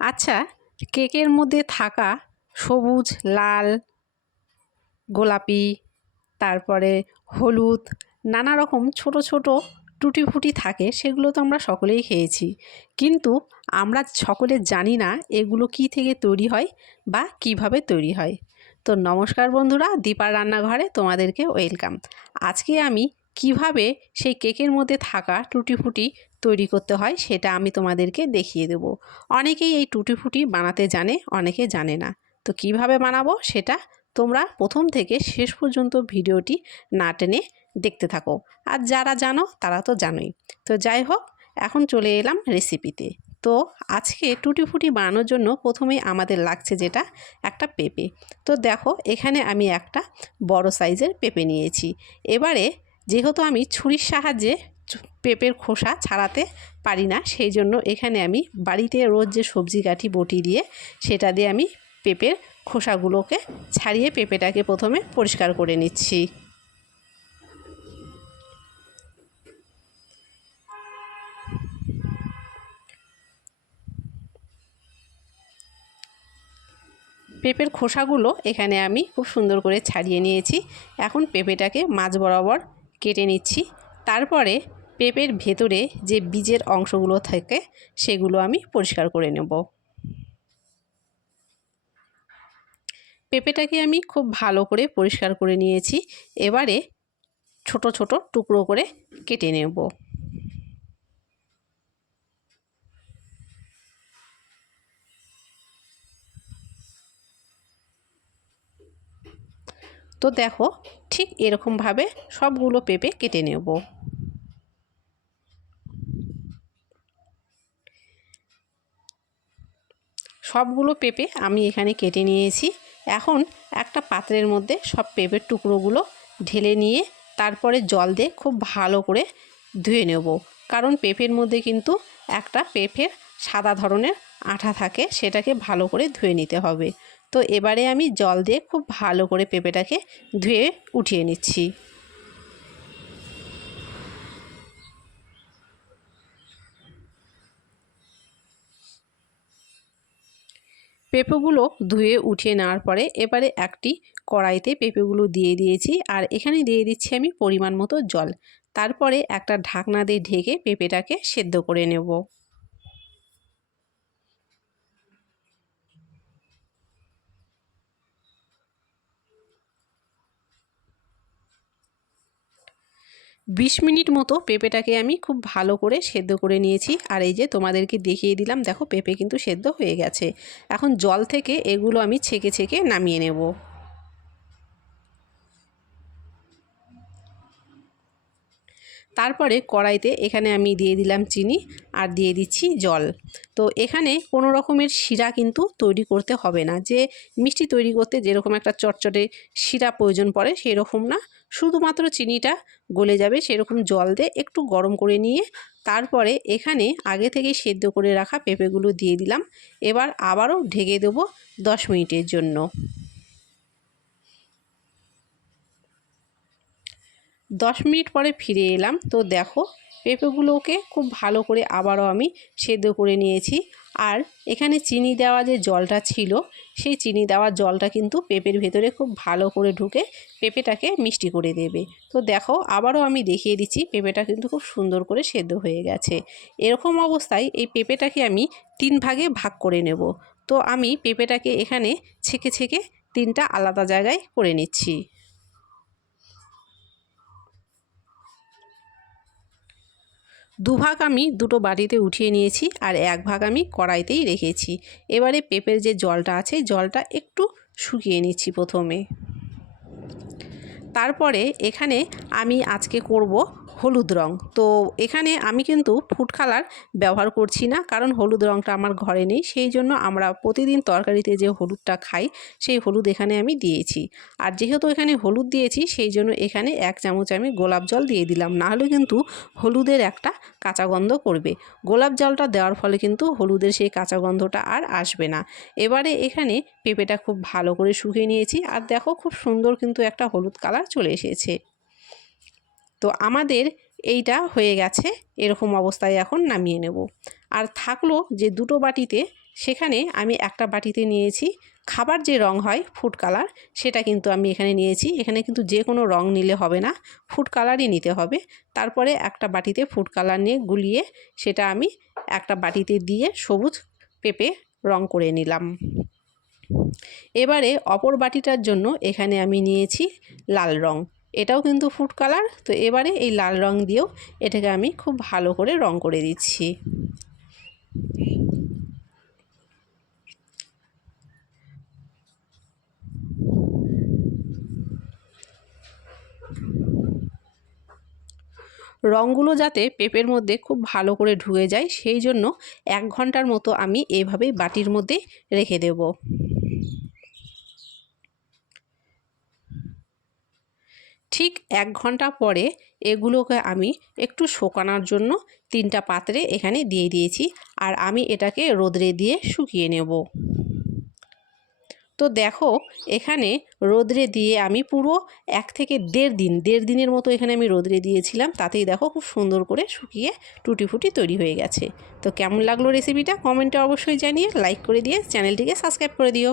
আচ্ছা কেকের মধ্যে থাকা সবুজ, লাল, গোলাপি, তারপরে হলুদ, নানা রকম ছোট ছোট টুটি ফুটি থাকে, সেগুলো তো আমরা সকলেই খেয়েছি। কিন্তু আমরা সকলে জানি না এগুলো কী থেকে তৈরি হয় বা কীভাবে তৈরি হয়। তো নমস্কার বন্ধুরা, দীপার রান্নাঘরে তোমাদেরকে ওয়েলকাম। আজকে আমি কীভাবে সেই কেকের মধ্যে থাকা টুটি ফুটি তৈরি করতে হয়, সেটা আমি তোমাদেরকে দেখিয়ে দেবো। অনেকেই এই টুটি ফুটি বানাতে জানে, অনেকে জানে না। তো কীভাবে বানাবো সেটা তোমরা প্রথম থেকে শেষ পর্যন্ত ভিডিওটি না টেনে দেখতে থাকো। আর যারা জানো, তারা তো জানোই। তো যাই হোক, এখন চলে এলাম রেসিপিতে। তো আজকে টুটি ফুটি বানানোর জন্য প্রথমেই আমাদের লাগছে যেটা, একটা পেঁপে। তো দেখো, এখানে আমি একটা বড় সাইজের পেঁপে নিয়েছি। এবারে যেহেতু আমি ছুরির সাহায্যে পেঁপের খোসা ছাড়াতে পারি না। সেই জন্য এখানে আমি বাড়িতে রোজ যে সবজি কাঠি বটি দিয়ে, সেটা দিয়ে আমি পেঁপের খোসাগুলোকে ছাড়িয়ে পেঁপেটাকে প্রথমে পরিষ্কার করে নিচ্ছি। পেঁপের খোসাগুলো এখানে আমি খুব সুন্দর করে ছাড়িয়ে নিয়েছি। এখন পেঁপেটাকে মাছ বরাবর কেটে নিচ্ছি। তারপরে পেঁপের ভেতরে যে বীজের অংশগুলো থাকে, সেগুলো আমি পরিষ্কার করে নেব। পেঁপেটাকে আমি খুব ভালো করে পরিষ্কার করে নিয়েছি। এবারে ছোট ছোট টুকরো করে কেটে নেব। তো দেখো, ঠিক এরকমভাবে সবগুলো পেঁপে কেটে নেব। সবগুলো পেঁপে আমি এখানে কেটে নিয়েছি। এখন একটা পাত্রের মধ্যে সব পেঁপের টুকরোগুলো ঢেলে নিয়ে তারপরে জল দিয়ে খুব ভালো করে ধুয়ে নেব। কারণ পেঁপের মধ্যে কিন্তু একটা পেঁপের সাদা ধরনের আঠা থাকে, সেটাকে ভালো করে ধুয়ে নিতে হবে। তো এবারে আমি জল দিয়ে খুব ভালো করে পেঁপেটাকে ধুয়ে উঠিয়ে নিচ্ছি। পেঁপেগুলো ধুয়ে উঠিয়ে নেওয়ার পরে এবারে একটি কড়াইতে পেঁপেগুলো দিয়ে দিয়েছি আর এখানে দিয়ে দিচ্ছি আমি পরিমাণ মতো জল। তারপরে একটা ঢাকনা দিয়ে ঢেকে পেঁপেটাকে সেদ্ধ করে নেব। বিশ মিনিট মতো পেঁপেটাকে আমি খুব ভালো করে সেদ্ধ করে নিয়েছি। আর এই যে তোমাদেরকে দেখিয়ে দিলাম, দেখো পেঁপে কিন্তু সেদ্ধ হয়ে গেছে। এখন জল থেকে এগুলো আমি ছেঁকে ছেঁকে নামিয়ে নেব। তারপরে কড়াইতে এখানে আমি দিয়ে দিলাম চিনি আর দিয়ে দিচ্ছি জল। তো এখানে কোনো রকমের শিরা কিন্তু তৈরি করতে হবে না। যে মিষ্টি তৈরি করতে যেরকম একটা চটচটে শিরা প্রয়োজন পড়ে সেরকম না। শুধুমাত্র চিনিটা গলে যাবে সেরকম জল দিয়ে একটু গরম করে নিয়ে তারপরে এখানে আগে থেকে সেদ্ধ করে রাখা পেঁপেগুলো দিয়ে দিলাম। এবার আবারও ঢেকে দেবো দশ মিনিটের জন্য। দশ মিনিট পরে ফিরে এলাম। তো দেখো, পেঁপেগুলোকে খুব ভালো করে আবারও আমি সেদ্ধ করে নিয়েছি। আর এখানে চিনি দেওয়া যে জলটা ছিল, সেই চিনি দেওয়া জলটা কিন্তু পেঁপের ভেতরে খুব ভালো করে ঢুকে পেঁপেটাকে মিষ্টি করে দেবে। তো দেখো, আবারও আমি দেখিয়ে দিচ্ছি, পেঁপেটা কিন্তু খুব সুন্দর করে সেদ্ধ হয়ে গেছে। এরকম অবস্থায় এই পেঁপেটাকে আমি তিন ভাগে ভাগ করে নেব। তো আমি পেঁপেটাকে এখানে ছেঁকে ছেঁকে তিনটা আলাদা জায়গায় করে নিচ্ছি। দুভাগ আমি দুটো বাটিতে উঠিয়ে নিয়েছি আর এক ভাগ আমি কড়াইতেই রেখেছি। এবারে পেঁপের যে জলটা আছে, জলটা একটু শুকিয়ে নিচ্ছি প্রথমে। তারপরে এখানে আমি আজকে করব হলুদ রং। তো এখানে আমি কিন্তু ফুড কালার ব্যবহার করছি না, কারণ হলুদ রংটা আমার ঘরে নেই, সেই জন্য আমরা প্রতিদিন তরকারিতে যে হলুদটা খাই, সেই হলুদ এখানে আমি দিয়েছি। আর যেহেতু এখানে হলুদ দিয়েছি, সেই জন্য এখানে এক চামচ আমি গোলাপ জল দিয়ে দিলাম, নাহলে কিন্তু হলুদের একটা কাঁচা গন্ধ করবে। গোলাপ জলটা দেওয়ার ফলে কিন্তু হলুদের সেই কাঁচা গন্ধটা আর আসবে না। এবারে এখানে পেঁপেটা খুব ভালো করে শুকিয়ে নিয়েছি, আর দেখো খুব সুন্দর কিন্তু একটা হলুদ কালার চলে এসেছে। তো আমাদের এইটা হয়ে গেছে, এরকম অবস্থায় এখন নামিয়ে নেব। আর থাকল যে দুটো বাটিতে, সেখানে আমি একটা বাটিতে নিয়েছি, খাবার যে রং হয় ফুড কালার সেটা কিন্তু আমি এখানে নিয়েছি। এখানে কিন্তু যে কোনো রং নিলে হবে না ফুড কালারই নিতে হবে। তারপরে একটা বাটিতে ফুড কালার নিয়ে গুলিয়ে, সেটা আমি একটা বাটিতে দিয়ে সবুজ পেঁপে রং করে নিলাম। এবারে অপর বাটিটার জন্য এখানে আমি নিয়েছি লাল রং। এটাও কিন্তু ফুড কালার তো এবারে এই লাল রং দিয়েও এটাকে আমি খুব ভালো করে রং করে দিচ্ছি। রঙগুলো যাতে পেঁপের মধ্যে খুব ভালো করে ঢুকে যায়, সেই জন্য এক ঘণ্টার মতো আমি এইভাবেই বাটির মধ্যে রেখে দেব। ঠিক এক ঘণ্টা পরে এগুলোকে আমি একটু শোকানোর জন্য তিনটা পাত্রে এখানে দিয়ে দিয়েছি আর আমি এটাকে রোদ্রে দিয়ে শুকিয়ে নেব। তো দেখো, এখানে রোদ্রে দিয়ে আমি পুরো এক থেকে দেড় দিন, দেড় দিনের মতো এখানে আমি রোদ্রে দিয়েছিলাম, তাতেই দেখো খুব সুন্দর করে শুকিয়ে টুটি ফুটি তৈরি হয়ে গেছে। তো কেমন লাগল রেসিপিটা কমেন্টে অবশ্যই জানিয়ে লাইক করে দিয়ে চ্যানেলটিকে সাবস্ক্রাইব করে দিও।